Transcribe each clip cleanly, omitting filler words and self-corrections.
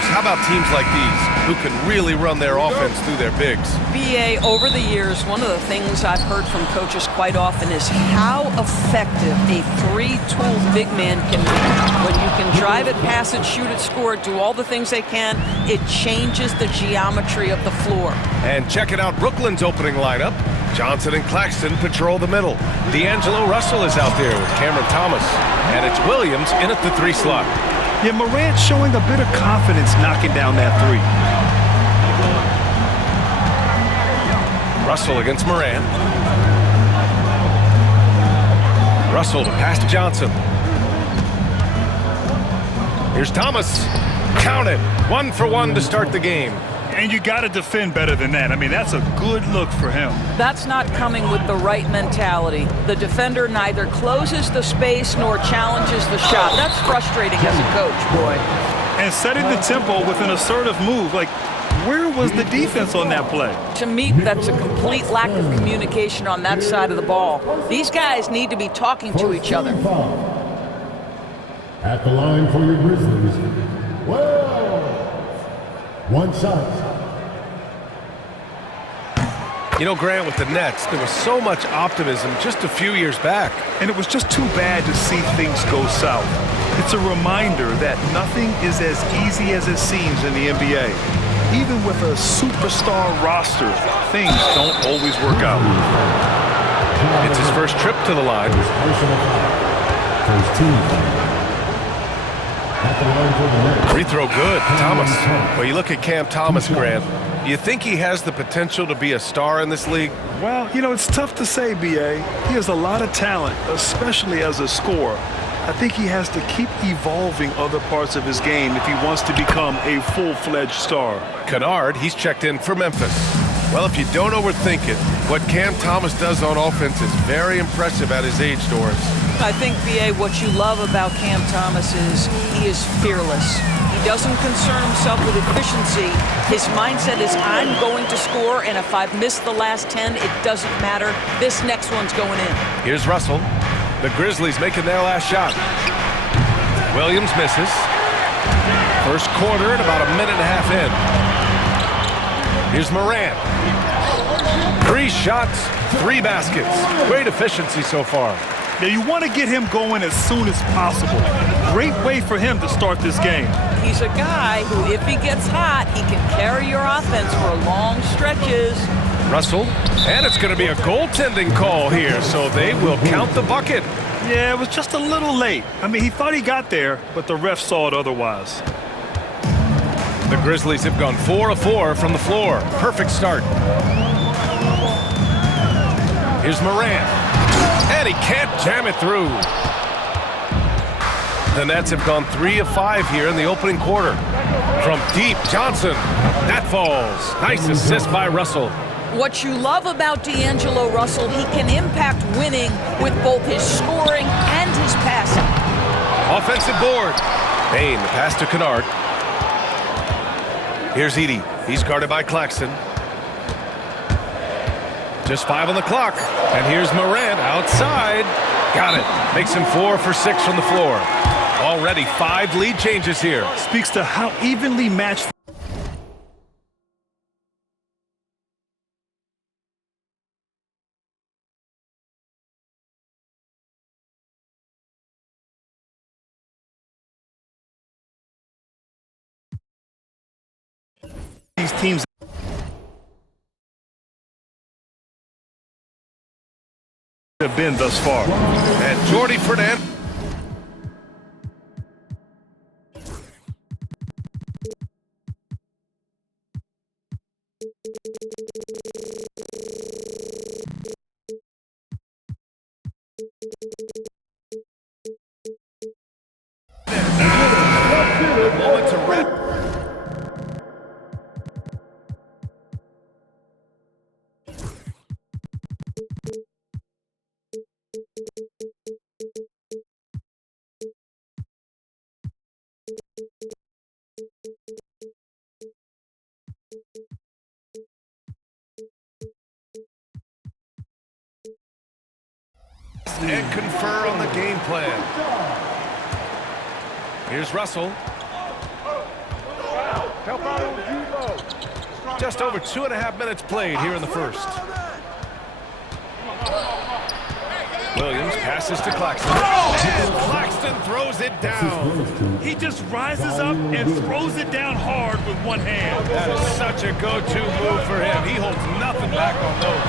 stars, how about teams like these who can really run their offense through their bigs? BA, over the years, one of the things I've heard from coaches quite often is how effective a three-tool big man can be. When you can drive it, pass it, shoot it, score it, do all the things they can, it changes the geometry of the floor. And checking out Brooklyn's opening lineup. Johnson and Claxton patrol the middle. D'Angelo Russell is out there with Cameron Thomas. And it's Williams in at the 3 slot. Yeah, Morant showing a bit of confidence knocking down that 3. Russell against Morant. Russell to pass to Johnson. Here's Thomas. Count it. 1 for 1 to start the game. And you got to defend better than that. I mean, that's a good look for him. That's not coming with the right mentality. The defender neither closes the space nor challenges the shot. That's frustrating as a coach, boy. And setting the tempo with an assertive move. Like, where was the defense on that play? To me, that's a complete lack of communication on that side of the ball. These guys need to be talking to each other. At the line for your Grizzlies, well, 1 shot. You know, Grant, with the Nets, there was so much optimism just a few years back. And it was just too bad to see things go south. It's a reminder that nothing is as easy as it seems in the NBA. Even with a superstar roster, things don't always work out. It's his first trip to the line. First team. At the line for the Nets. Free throw good, Thomas. Well, you look at Cam Thomas, Grant. Do you think he has the potential to be a star in this league? Well, you know, it's tough to say, B.A. He has a lot of talent, especially as a scorer. I think he has to keep evolving other parts of his game if he wants to become a full-fledged star. Kennard, he's checked in for Memphis. Well, if you don't overthink it, what Cam Thomas does on offense is very impressive at his age, Doris. I think, B.A., what you love about Cam Thomas is he is fearless. He doesn't concern himself with efficiency. His mindset is, I'm going to score, and if I've missed the last 10, it doesn't matter. This next one's going in. Here's Russell. The Grizzlies making their last shot. Williams misses. First quarter and about a minute and a half in. Here's Morant. 3 shots, 3 baskets. Great efficiency so far. Now, you want to get him going as soon as possible. Great way for him to start this game. He's a guy who, if he gets hot, he can carry your offense for long stretches. Russell, and it's going to be a goaltending call here, so they will count the bucket. Yeah, it was just a little late. I mean, he thought he got there, but the ref saw it otherwise. The Grizzlies have gone 4 of 4 from the floor. Perfect start. Here's Morant. And he can't jam it through. The Nets have gone 3 of 5 here in the opening quarter. From deep, Johnson. That falls. Nice assist by Russell. What you love about D'Angelo Russell, he can impact winning with both his scoring and his passing. Offensive board. Payne, the pass to Kennard. Here's Edey. He's guarded by Claxton. Just 5 on the clock. And here's Morant outside. Got it. Makes him 4 for 6 from the floor. Already 5 lead changes here. Speaks to how evenly matched these teams have been thus far. And Jordi Fernandez. Moment to rest. And confer on the game plan. Here's Russell. Just over 2.5 minutes played here in the first. Williams passes to Claxton. And Claxton throws it down. He just rises up and throws it down hard with one hand. That is such a go-to move for him. He holds nothing back on those.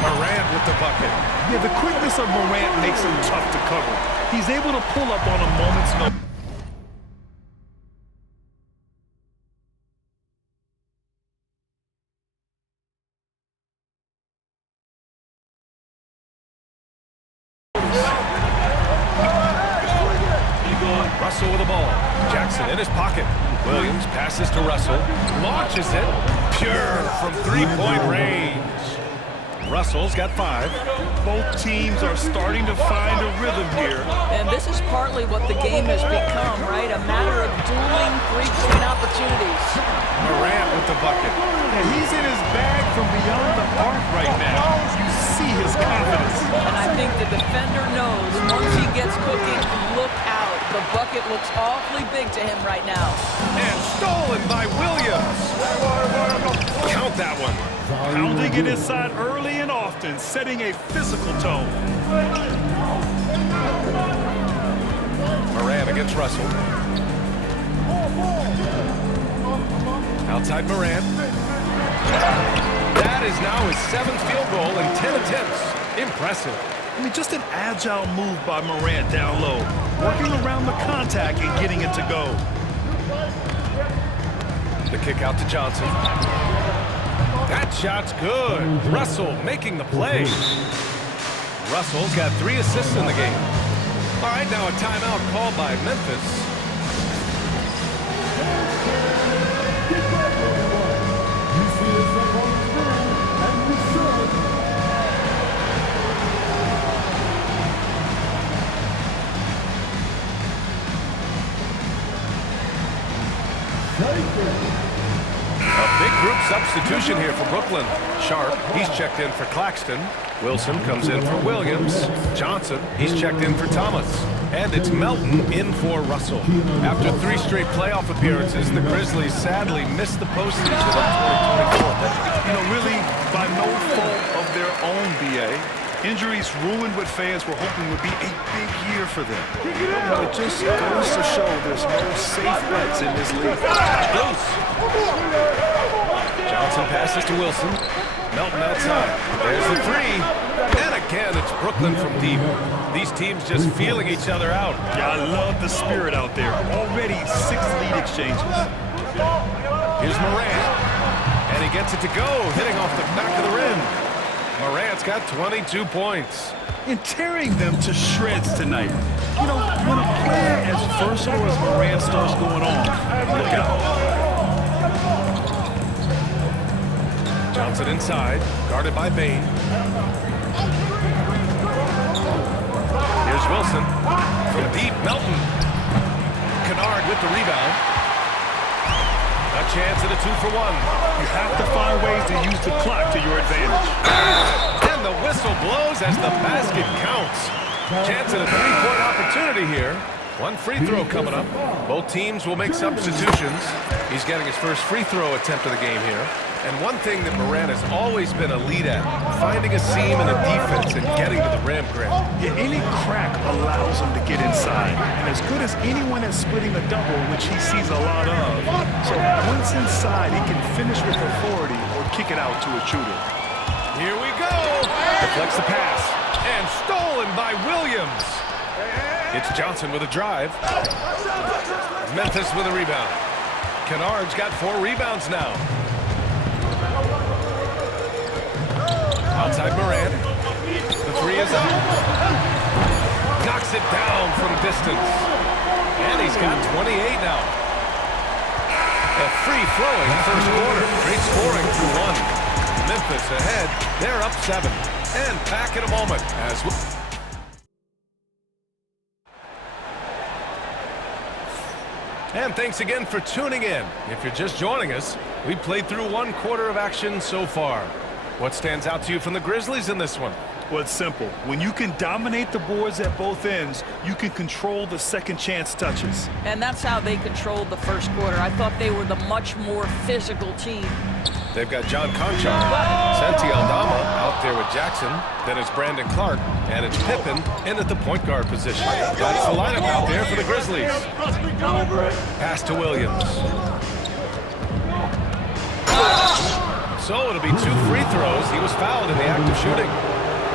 Morant with the bucket. Yeah, the quickness of Morant makes him tough to cover. He's able to pull up on a moment's notice. Russell with the ball. Jackson in his pocket. Williams passes to Russell. Launches it. Pure from three-point range. Russell's got 5. Both teams are starting to find a rhythm here. And this is partly what the game has become, right? A matter of dueling three-point opportunities. Morant with the bucket. And he's in his bag from beyond the arc right now. You see his confidence. And I think the defender knows once he gets cooking, look out. The bucket looks awfully big to him right now. And stolen by Williams. Count that one. Pounding it inside early and often, setting a physical tone. Morant against Russell. Outside Morant. That is now his 7th field goal in 10 attempts. Impressive. I mean, just an agile move by Morant down low, working around the contact and getting it to go. The kick out to Johnson. That shot's good. Russell making the play. Russell's got 3 assists in the game. All right, now a timeout called by Memphis. A big group substitution here for Brooklyn. Sharp, he's checked in for Claxton. Wilson comes in for Williams. Johnson, he's checked in for Thomas. And it's Melton in for Russell. After 3 straight playoff appearances, the Grizzlies sadly missed the postseason of 2024. You know, really, by no fault of their own, BA. Injuries ruined what fans were hoping would be a big year for them. But it just goes to show there's no safe bets in this league. Loose. Johnson passes to Wilson. Melton outside. There's the 3. And again, it's Brooklyn from deep. These teams just feeling each other out. Yeah, I love the spirit out there. Already 6 lead exchanges. Here's Morant. And he gets it to go, hitting off the back of the rim. Morant's got 22 points. And tearing them to shreds tonight. You know, when a player as versatile as Morant starts going on, look out. Johnson inside, guarded by Bane. Here's Wilson. From deep, Melton. Kennard with the rebound. A chance at a 2-for-1. You have to find ways to use the clock to your advantage. And the whistle blows as the basket counts. Chance at a 3-point opportunity here. 1 free throw coming up. Both teams will make substitutions. He's getting his first free throw attempt of the game here. And one thing that Morant has always been a lead at, finding a seam in a defense and getting to the rim, Grant. Yeah, any crack allows him to get inside. And as good as anyone at splitting a double, which he sees a lot of. So once inside, he can finish with authority or kick it out to a shooter. Here we go. Deflects the pass. And stolen by Williams. It's Johnson with a drive. Memphis with a rebound. Kennard's got 4 rebounds now. Outside Morant. The 3 is up. Knocks it down from distance. And he's got 28 now. A free-flowing first quarter. Great scoring through 1. Memphis ahead. They're up 7. And back in a moment as we... And thanks again for tuning in. If you're just joining us, we played through 1 quarter of action so far. What stands out to you from the Grizzlies in this one? Well, it's simple. When you can dominate the boards at both ends, you can control the second chance touches. And that's how they controlled the first quarter. I thought they were the much more physical team. They've got John Conchar, Santi Aldama out there with Jackson. Then it's Brandon Clark, and it's Pippen in at the point guard position. That's the lineup out there for the Grizzlies. Pass to Williams. So it'll be 2 free throws. He was fouled in the act of shooting.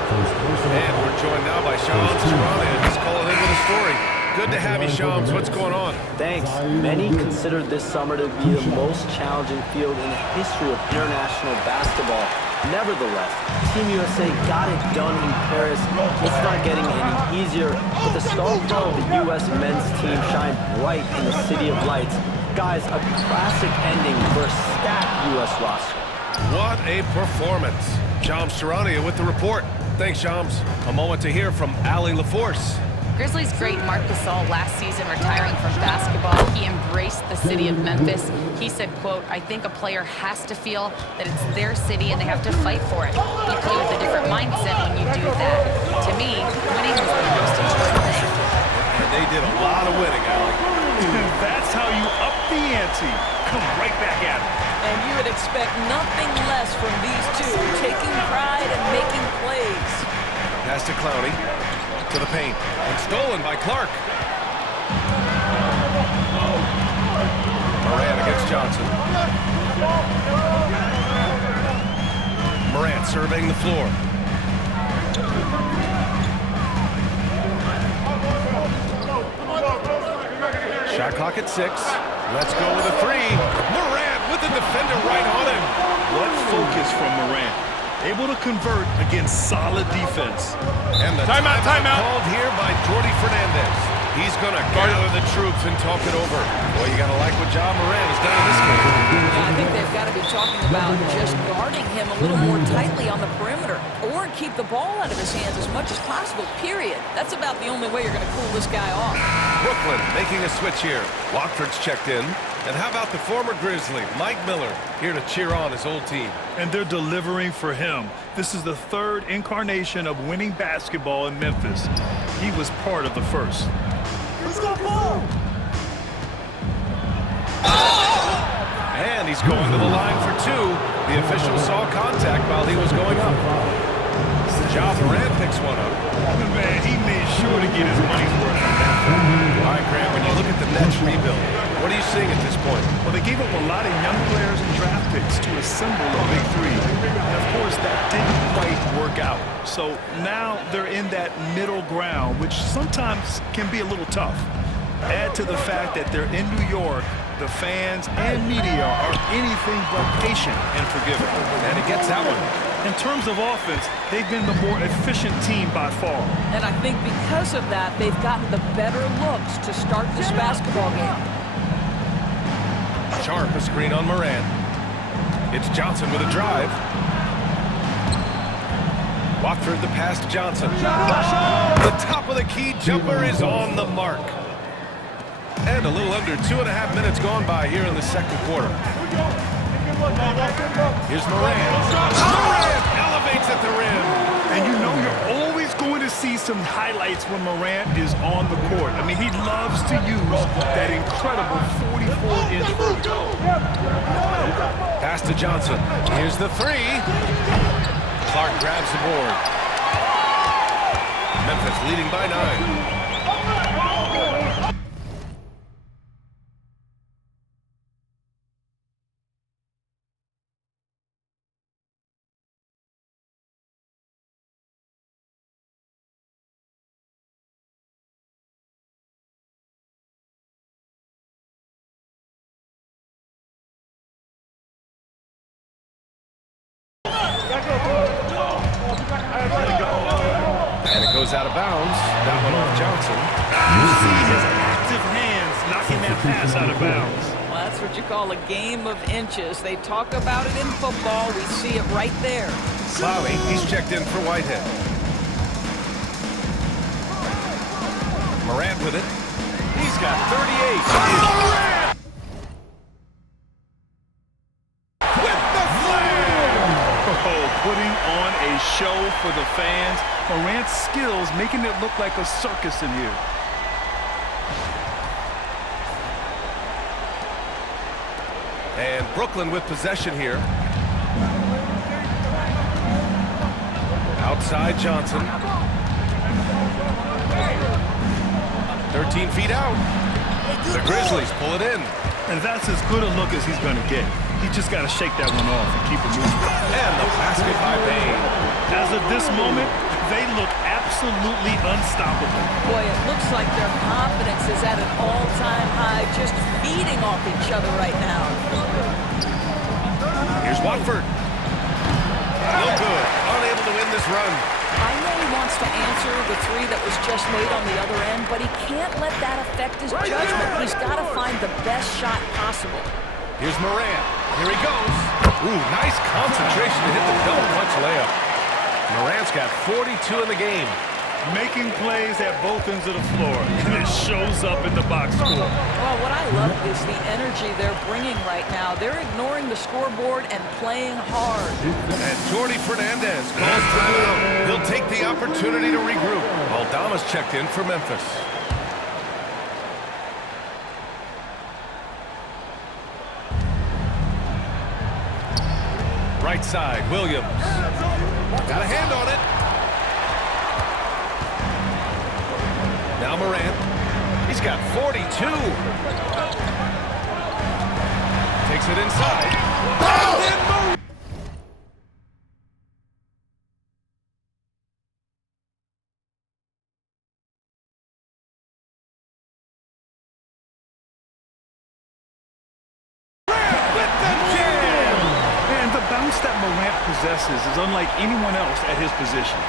And we're joined now by Shams Charania. He's calling in with a story. Good to have you, Shams. What's going on? Thanks. Many considered this summer to be the most challenging field in the history of international basketball. Nevertheless, Team USA got it done in Paris. It's not getting any easier, but the star power of the U.S. men's team shined bright in the City of Lights. Guys, a classic ending for a stacked U.S. roster. What a performance. Shams Charania with the report. Thanks, Shams. A moment to hear from Allie LaForce. Grizzlies great Marc Gasol last season retiring from basketball. He embraced the city of Memphis. He said, quote, "I think a player has to feel that it's their city and they have to fight for it. You play with a different mindset when you do that. To me, winning was the most important thing." And they did a lot of winning, Allie. That's how you up the ante. Come right back at it. And you would expect nothing less from these two, taking pride and making plays. Pass to Clowney. To the paint. And stolen by Clark. Morant against Johnson. Morant surveying the floor. Shot clock at 6. Let's go with a 3. Morant with the defender right on him. What focus from Morant. Able to convert against solid defense. And the timeout called here by Jordi Fernandez. He's going to gather the troops and talk it over. Boy, you got to like what Ja Morant has done in this game. Yeah, I think they've got to be talking about just guarding him a little more tightly on the perimeter or keep the ball out of his hands as much as possible, period. That's about the only way you're going to cool this guy off. Brooklyn making a switch here. Watford's checked in. And how about the former Grizzly, Mike Miller, here to cheer on his old team? And they're delivering for him. This is the 3rd incarnation of winning basketball in Memphis. He was part of the first. Let's go, ball! And he's going to the line for 2. The official saw contact while he was going up. Ja Morant picks one up. Man, he made sure to get his money's worth on that. All right, Grant, when you look at the Nets rebuild, what are you seeing at this point? Well, they gave up a lot of young players and draft picks to assemble a big 3. And, of course, that didn't quite work out. So now they're in that middle ground, which sometimes can be a little tough. Add to the fact that they're in New York, the fans and media are anything but patient and forgiving. And he gets that one. In terms of offense, they've been the more efficient team by far. And I think because of that, they've gotten the better looks to start this basketball game. Sharp a screen on Morant. It's Johnson with a drive. Watford the pass to Johnson. The top of the key jumper is on the mark. And a little under 2.5 minutes gone by here in the second quarter. Here's Morant. Morant elevates at the rim. And you know you're always going to see some highlights when Morant is on the court. I mean, he loves to use that incredible 44-inch vertical. Pass to Johnson. Here's the 3. Clark grabs the board. Memphis leading by 9. And it goes out of bounds. That one off Johnson. You see his active hands knocking that pass out of bounds. Well, that's what you call a game of inches. They talk about it in football. We see it right there. Clowney, he's checked in for Whitehead. Morant with it. He's got 38. Morant! With the flag! Oh, put show for the fans. Morant's skills making it look like a circus in here. And Brooklyn with possession here. Outside Johnson. 13 feet out. The Grizzlies pull it in. And that's as good a look as he's going to get. He just got to shake that one off and keep it moving. And the basket by Bane. As of this moment, they look absolutely unstoppable. Boy, it looks like their confidence is at an all-time high, just feeding off each other right now. Here's Watford. No good. Unable to win this run. I know he wants to answer the three that was just made on the other end, but he can't let that affect his judgment. He's got to find the best shot possible. Here's Morant. Here he goes. Ooh, nice concentration to hit the double clutch layup. Morant's got 42 in the game. Making plays at both ends of the floor, and it shows up in the box score. Well, what I love is the energy they're bringing right now. They're ignoring the scoreboard and playing hard. And Jordi Fernandez calls timeout. He'll take the opportunity to regroup. Aldama's checked in for Memphis. Right side, Williams. Got a hand on it. Now Morant. He's got 42. Takes it inside. And then Morant. With the jam. And the bounce that Morant possesses is unlike anyone else at his position.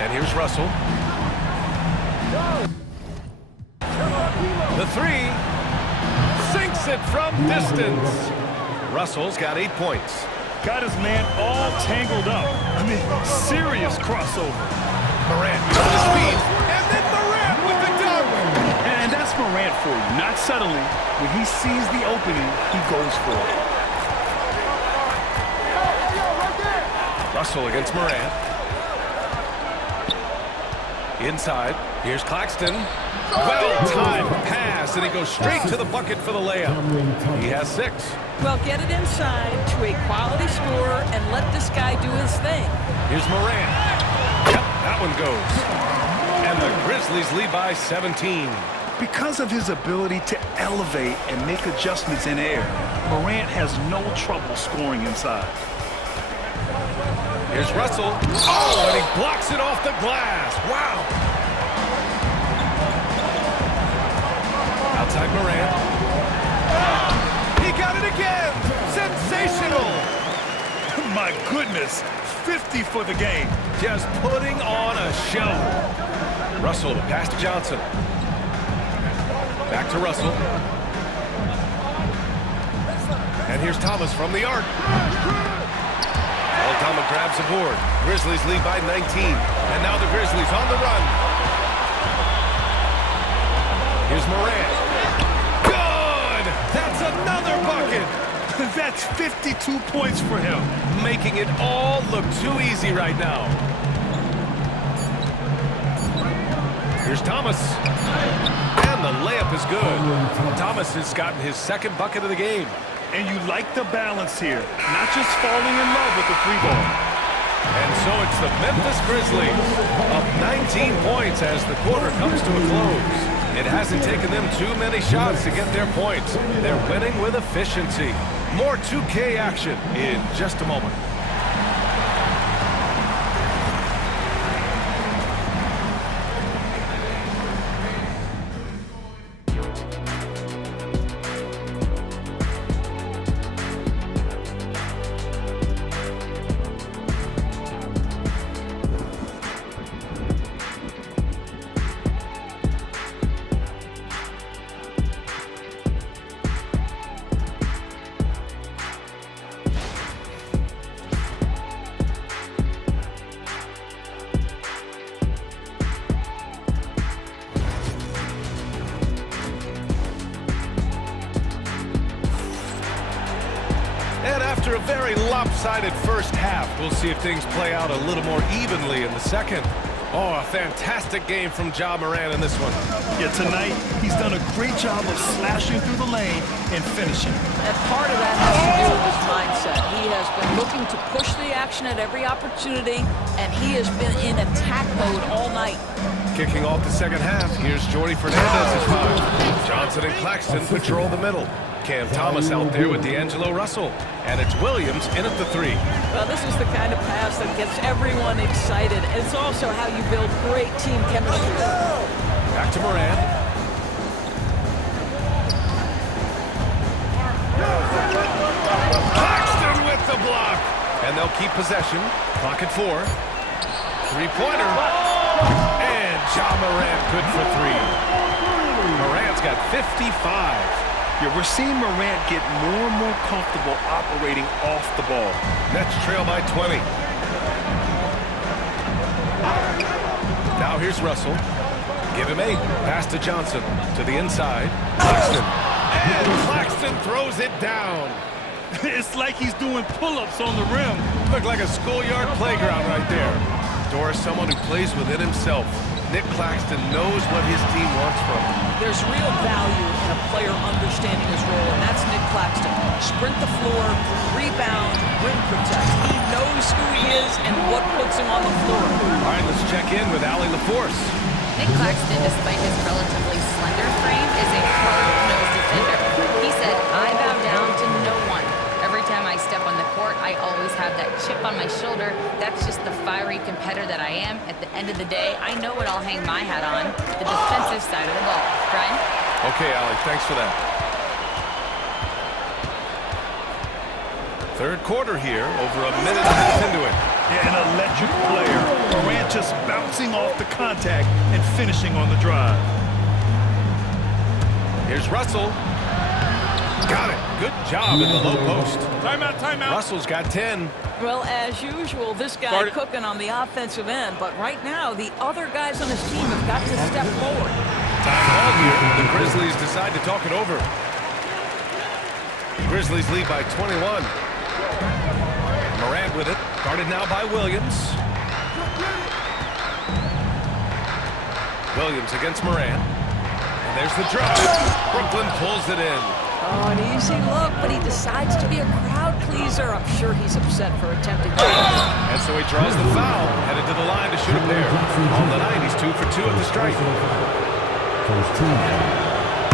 And here's Russell. The three. Sinks it from distance. Russell's got 8 points. Got his man all tangled up. I mean, serious crossover. Morant on the speed. And then Morant with the dunk. And that's Morant for you. Not settling. When he sees the opening, he goes for it. Russell against Morant. Inside. Here's Claxton. Well-timed pass, and he goes straight to the bucket for the layup. He has 6. Well, get it inside to a quality scorer and let this guy do his thing. Here's Morant. Yep, that one goes. And the Grizzlies lead by 17. Because of his ability to elevate and make adjustments in air, Morant has no trouble scoring inside. Here's Russell. Oh, and he blocks it off the glass. Wow. Outside Morant. He got it again. Sensational. My goodness. 50 for the game. Just putting on a show. Russell to pass to Johnson. Back to Russell. And here's Thomas from the arc. Aldama grabs the board. Grizzlies lead by 19. And now the Grizzlies on the run. Here's Morant. Good! That's another bucket! That's 52 points for him. Making it all look too easy right now. Here's Thomas. And the layup is good. Thomas has gotten his 2nd bucket of the game. And you like the balance here. Not just falling in love with the 3-ball. And so it's the Memphis Grizzlies up 19 points as the quarter comes to a close. It hasn't taken them too many shots to get their points. They're winning with efficiency. More 2K action in just a moment. And after a very lopsided first half, we'll see if things play out a little more evenly in the second. Oh, a fantastic game from Ja Morant in this one. Yeah, tonight, he's done a great job of slashing through the lane and finishing. And part of that has to do with his mindset. He has been looking to push the action at every opportunity, and he has been in attack mode all night. Kicking off the second half, here's Jordy Fernandez's foul. Johnson and Claxton patrol the middle. Cam Thomas out there with D'Angelo Russell. And it's Williams in at the three. Well, this is the kind of pass that gets everyone excited. It's also how you build great team chemistry. Back to Morant. Claxton with the block. And they'll keep possession. Clock at 4. Three-pointer. And Ja Morant good for 3. Morant's got 55. Yeah, we're seeing Morant get more and more comfortable operating off the ball. Nets trail by 20. Now here's Russell. Give him 8. Pass to Johnson. To the inside. Claxton. And Claxton throws it down. It's like he's doing pull-ups on the rim. Looked like a schoolyard playground right there. Doris, someone who plays within himself. Nick Claxton knows what his team wants from him. There's real value in a player understanding his role, and that's Nick Claxton. Sprint the floor, rebound, rim protect. He knows who he is and what puts him on the floor. All right, let's check in with Allie LaForce. Nick Claxton, despite his relatively slender frame, is a hard-nosed defender. He said, "I bow down to no one. Every time I step on the court, I always have that chip on my shoulder. That's just the fiery competitor that I am. At the end of the day, I know what I'll hang my hat on, the defensive side of the ball." Brian? Okay, Allie, thanks for that. Third quarter here, over a minute and a half into it. Yeah, an electric player. Morant just bouncing off the contact and finishing on the drive. Here's Russell. Got it. Good job in the low post. Timeout, timeout. Russell's got 10. Well, as usual, this guy cooking on the offensive end, but right now, the other guys on his team have got to step forward. Time ball here. The Grizzlies decide to talk it over. Grizzlies lead by 21. Morant with it. Guarded now by Williams. Williams against Morant. And there's the drive. Brooklyn pulls it in. Oh, an easy look, but he decides to be a crowd pleaser. I'm sure he's upset for attempting to. And so he draws the foul, headed to the line to shoot a pair. On the night, he's 2 for 2 at the stripe. First team.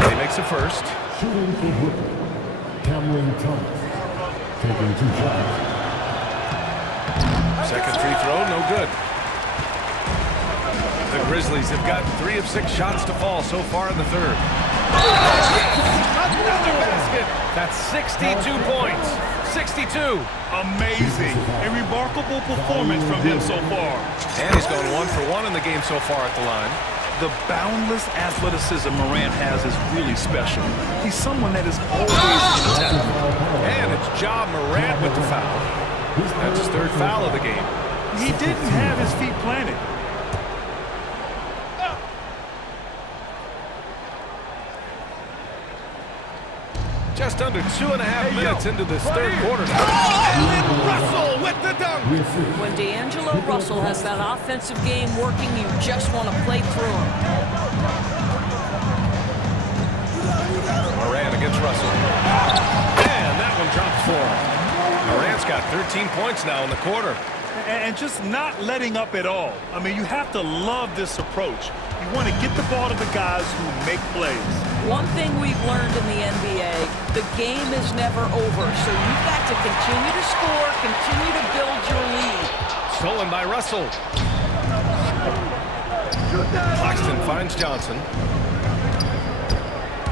And he makes a first. Shooting for Brooklyn. Cameron Thomas. Taking 2 shots. Second free throw, no good. The Grizzlies have got 3 of 6 shots to fall so far in the third. Another basket. That's 62 points. 62. Amazing. A remarkable performance from him so far. And he's gone 1 for 1 in the game so far at the line. The boundless athleticism Morant has is really special. He's someone that is always in attack. And it's Ja Morant with the foul. That's his 3rd foul of the game. He didn't have his feet planted. Just under 2.5 minutes into this third quarter. And then Russell with the dunk. When D'Angelo Russell has that offensive game working, you just want to play through him. Morant against Russell. And that one drops for him. Morant's got 13 points now in the quarter. And just not letting up at all. I mean, you have to love this approach. You want to get the ball to the guys who make plays. One thing we've learned in the NBA, the game is never over, so you've got to continue to score, continue to build your lead. Stolen by Russell. Claxton finds Johnson.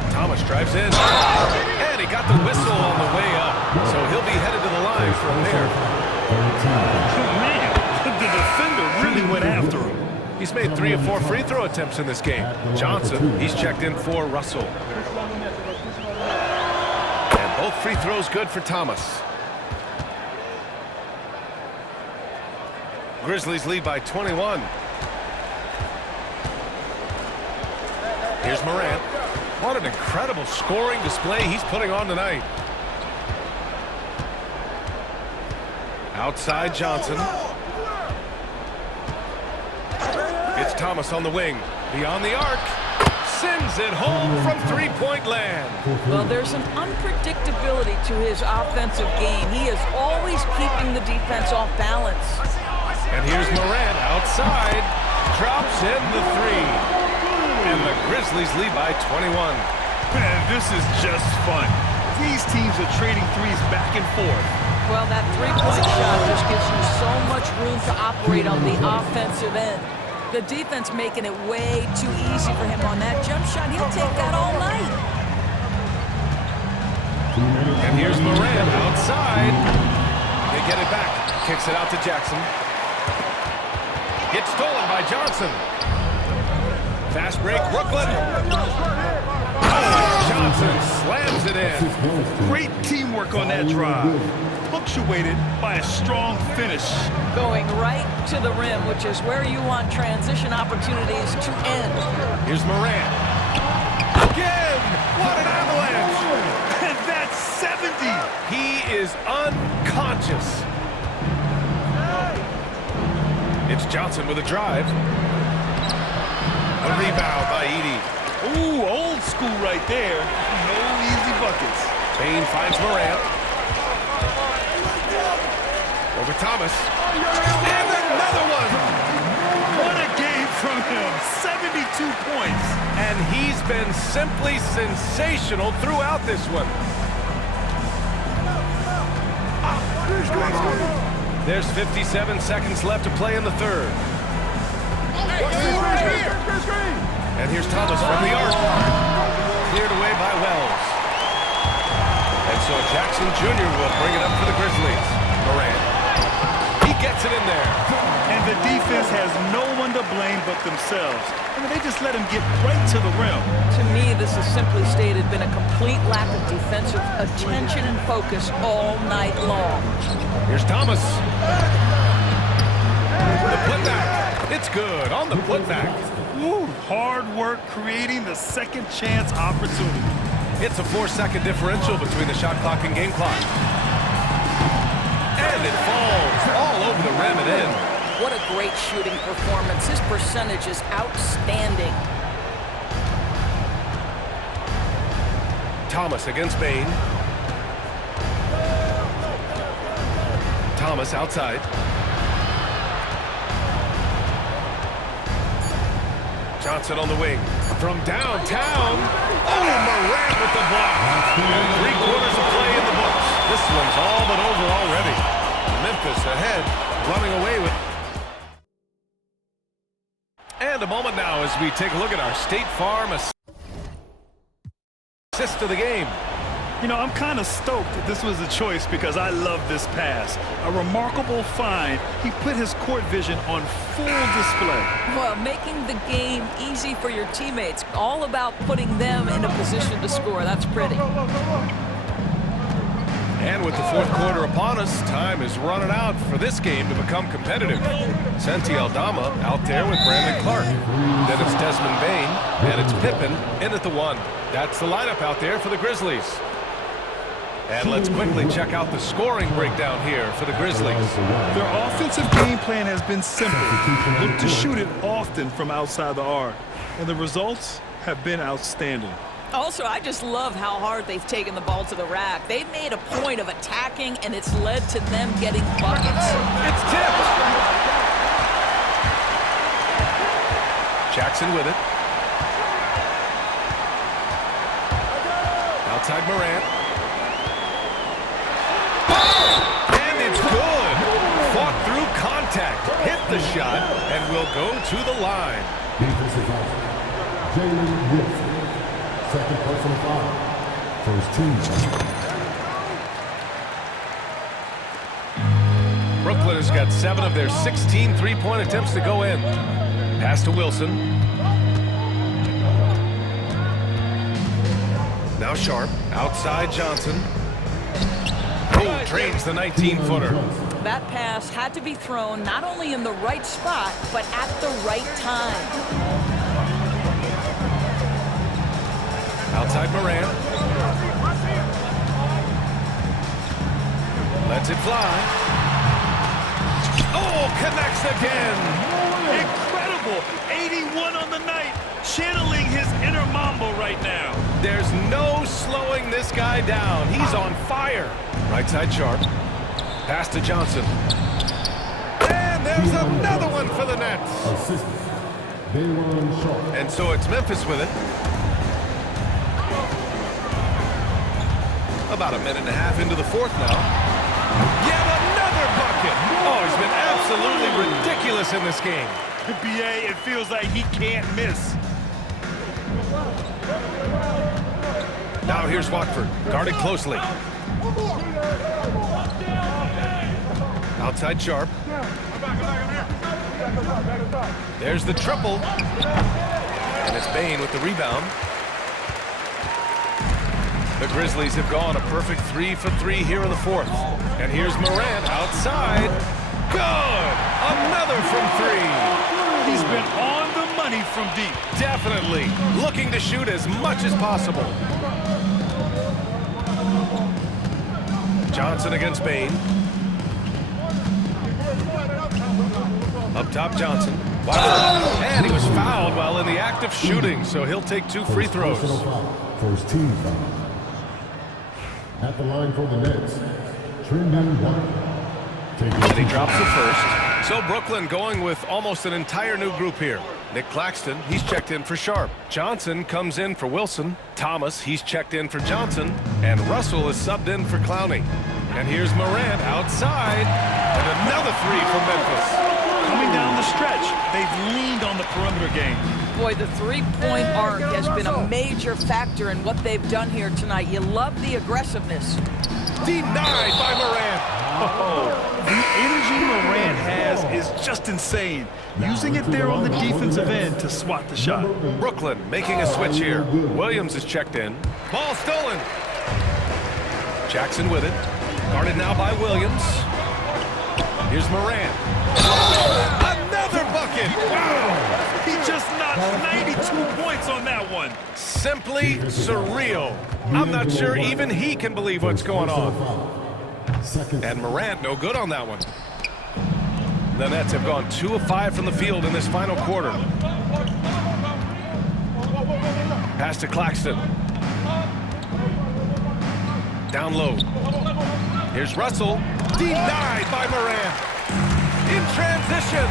Thomas drives in. And he got the whistle on the way up, so he'll be headed to the line for a pair. Man, the defender really went after him. He's made 3 of 4 free throw attempts in this game. Johnson, he's checked in for Russell. And both free throws good for Thomas. Grizzlies lead by 21. Here's Morant. What an incredible scoring display he's putting on tonight. Outside Johnson. It's Thomas on the wing. Beyond the arc. Sends it home from three-point land. Well, there's an unpredictability to his offensive game. He is always keeping the defense off balance. And here's Morant outside. Drops in the three. And the Grizzlies lead by 21. Man, this is just fun. These teams are trading threes back and forth. Well, that three-point shot just gives you so much room to operate on the offensive end. The defense making it way too easy for him on that jump shot. He'll take that all night. And here's Morant outside. They get it back. Kicks it out to Jackson. It's stolen by Johnson. Fast break, Brooklyn. Oh, Johnson slams it in. Great teamwork on that drive. Punctuated by a strong finish. Going right to the rim, which is where you want transition opportunities to end. Here's Morant. Again! What an avalanche! And that's 70! He is unconscious. It's Johnson with a drive. A rebound by Edey. Ooh, old school right there. No easy buckets. Bane finds Morant. Over Thomas. And another one! What a game from him. 72 points. And he's been simply sensational throughout this one. There's 57 seconds left to play in the third. And here's Thomas from the arc. Cleared away by Wells. And so Jackson Jr. will bring it up for the Grizzlies. Morant. He gets it in there. And the defense has no one to blame but themselves. I mean, they just let him get right to the rim. To me, this has simply stated been a complete lack of defensive attention and focus all night long. Here's Thomas. The putback. It's good on the putback. Woo, hard work creating the second chance opportunity. It's a 4-second differential between the shot clock and game clock. And it falls all over the rim and in. What a great shooting performance. His percentage is outstanding. Thomas against Bane. Thomas outside. Johnson on the wing. From downtown. Oh, Morant with the block. And 3/4 of play in the books. This one's all but over already. Memphis ahead, running away with. And a moment now as we take a look at our State Farm assist of the game. You know, I'm kind of stoked that this was a choice because I love this pass. A remarkable find. He put his court vision on full display. Well, making the game easy for your teammates. All about putting them in a position to score. That's pretty. And with the fourth quarter upon us, time is running out for this game to become competitive. Santi Aldama out there with Brandon Clark. Then it's Desmond Bane, and it's Pippen in at the 1. That's the lineup out there for the Grizzlies. And let's quickly check out the scoring breakdown here for the Grizzlies. Their offensive game plan has been simple. Look to shoot it often from outside the arc. And the results have been outstanding. Also, I just love how hard they've taken the ball to the rack. They've made a point of attacking, and it's led to them getting buckets. It's tipped. Jackson with it. Outside Morant. And it's good. Fought through contact. Hit the shot, and will go to the line. Defensive foul. Jalen Wilson. Second personal foul. First team. Brooklyn has got 7 of their 16 three-point attempts to go in. Pass to Wilson. Now Sharp. Outside Johnson. Oh, drains the 19-footer. That pass had to be thrown not only in the right spot, but at the right time. Outside Morant. Lets it fly. Oh, connects again. Incredible. 81 on the night. Channeling his inner Mambo right now. There's no slowing this guy down. He's on fire. Right side Sharp. Pass to Johnson. And there's another one for the Nets. Assistant, Day'Ron Sharpe. And so it's Memphis with it. About a minute and a half into the fourth now. Yet another bucket. Oh, he's been absolutely ridiculous in this game. BA, it feels like he can't miss. Now here's Watford, guarded closely. Outside Sharp. There's the triple. And it's Bane with the rebound. The Grizzlies have gone a perfect 3 for 3 here in the fourth. And here's Morant outside. Good! Another from 3. He's been on the money from deep. Definitely looking to shoot as much as possible. Johnson against Bane. Up top, Johnson. Wow. And he was fouled while in the act of shooting, so he'll take 2 free throws. Personal foul. First team foul. At the line for the Nets, Trendon Watford. And he drops the first. So Brooklyn going with almost an entire new group here. Nick Claxton, he's checked in for Sharp. Johnson comes in for Wilson. Thomas, he's checked in for Johnson. And Russell is subbed in for Clowney. And here's Morant outside. And another 3 for Memphis. Coming down the stretch, they've leaned on the perimeter game. Boy, the three-point arc has been a major factor in what they've done here tonight. You love the aggressiveness. Denied by Morant. Oh, the energy Morant has is just insane. Using it there on the defensive end to swat the shot. Brooklyn making a switch here. Williams is checked in. Ball stolen. Jackson with it. Guarded now by Williams. Here's Morant. Another bucket. Wow. He just knocked 92 points on that one. Simply surreal. I'm not sure even he can believe what's going on. And Morant no good on that one. The Nets have gone 2 of 5 from the field in this final quarter. Pass to Claxton. Down low. Here's Russell. Denied by Morant. In transition.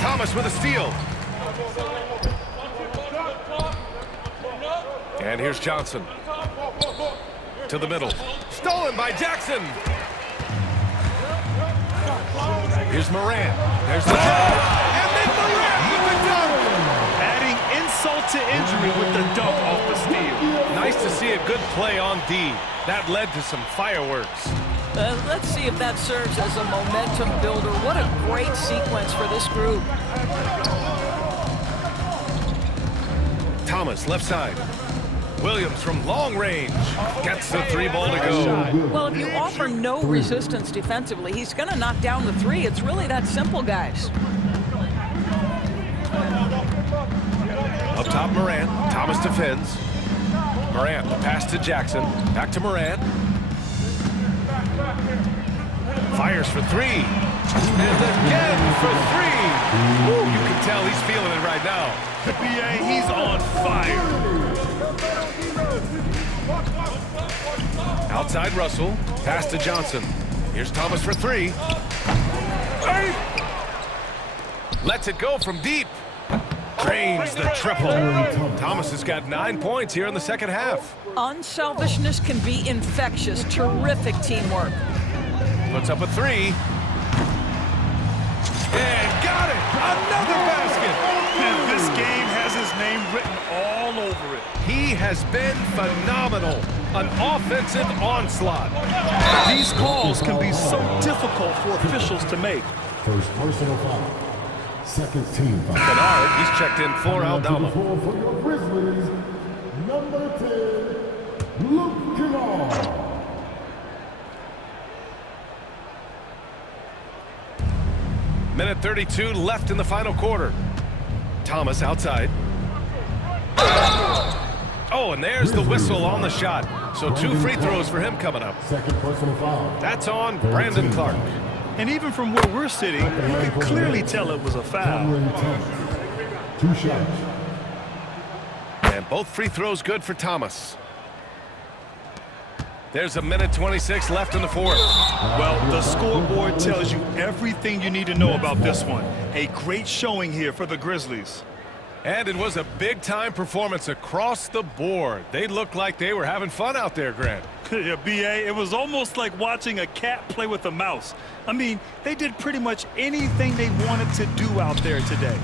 Thomas with a steal. And here's Johnson. To the middle. Stolen by Jackson. Here's Morant. There's the dunk. And then Morant with the dunk. Adding insult to injury with the dunk off the steal. Nice to see a good play on D. That led to some fireworks. Let's see if that serves as a momentum builder. What a great sequence for this group. Thomas, left side. Williams from long range gets the 3 ball to go. Well, if you offer no resistance defensively, he's going to knock down the 3. It's really that simple, guys. Up top, Morant. Thomas defends. Morant, the pass to Jackson. Back to Morant. Fires for 3. And again for 3. Woo, you can tell he's feeling it right now. BA, he's on fire. Outside Russell. Pass to Johnson. Here's Thomas for 3. Lets it go from deep. Drains the triple. Thomas has got 9 points here in the second half. Unselfishness can be infectious. Terrific teamwork. Puts up a 3. And got it! Another basket! And this game has his name written all over it. He has been phenomenal. An offensive onslaught. These calls can be so difficult for officials to make. First personal foul. Second team foul. Bernard, he's checked in for Aldama. For your Grizzlies, number 10, Luke Kennard. Minute 32 left in the final quarter. Thomas outside. Oh, and there's the whistle on the shot. So 2 free throws for him coming up. Second personal foul. That's on Brandon Clark. And even from where we're sitting, you can clearly tell it was a foul. Cameron Thomas. 2 shots. And both free throws good for Thomas. There's a minute 26 left in the fourth. Well, the scoreboard tells you everything you need to know about this one. A great showing here for the Grizzlies. And it was a big-time performance across the board. They looked like they were having fun out there, Grant. Yeah, B.A., it was almost like watching a cat play with a mouse. I mean, they did pretty much anything they wanted to do out there today.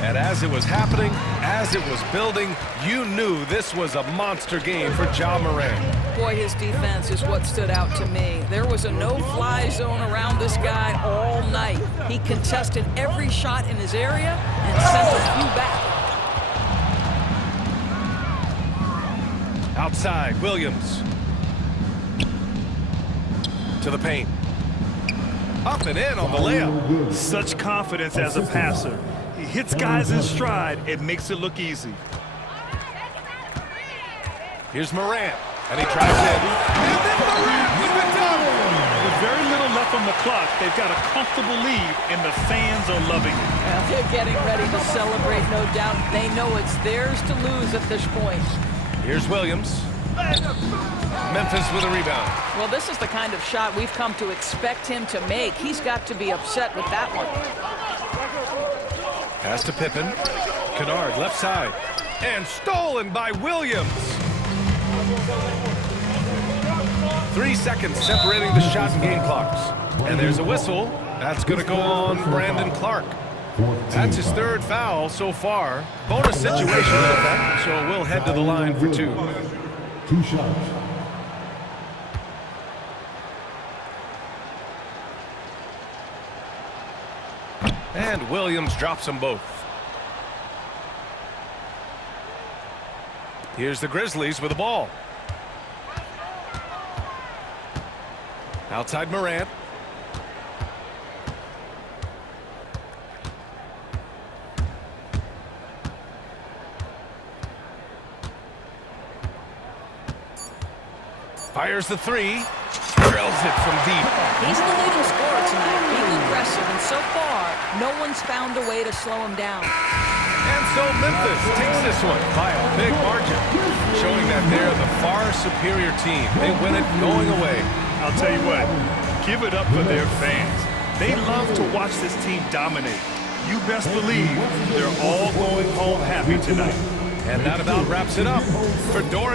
And as it was happening, as it was building, you knew this was a monster game for Ja Morant. Boy, his defense is what stood out to me. There was a no-fly zone around this guy all night. He contested every shot in his area and sent a few back. Outside, Williams. To the paint. Up and in on the layup. Such confidence as a passer. He hits guys in stride. It makes it look easy. Here's Morant, and he tries in. And then Morant with the dunk! With very little left on the clock, they've got a comfortable lead, and the fans are loving it. Well, they're getting ready to celebrate, no doubt. They know it's theirs to lose at this point. Here's Williams. Memphis with a rebound. Well, this is the kind of shot we've come to expect him to make. He's got to be upset with that one. Pass to Pippen. Kennard left side. And stolen by Williams. 3 seconds separating the shot and game clocks. And there's a whistle. That's going to go on Brandon Clark. That's his 3rd foul so far. Bonus situation in effect, so we'll head to the line for 2. 2 shots. And Williams drops them both. Here's the Grizzlies with the ball. Outside Morant. Fires the 3. Drills it from deep. He's the leading scorer tonight, being aggressive, and so far, no one's found a way to slow him down. And so Memphis takes this one by a big margin, showing that they're the far superior team. They win it going away. I'll tell you what, give it up for their fans. They love to watch this team dominate. You best believe they're all going home happy tonight. And that about wraps it up for Doris.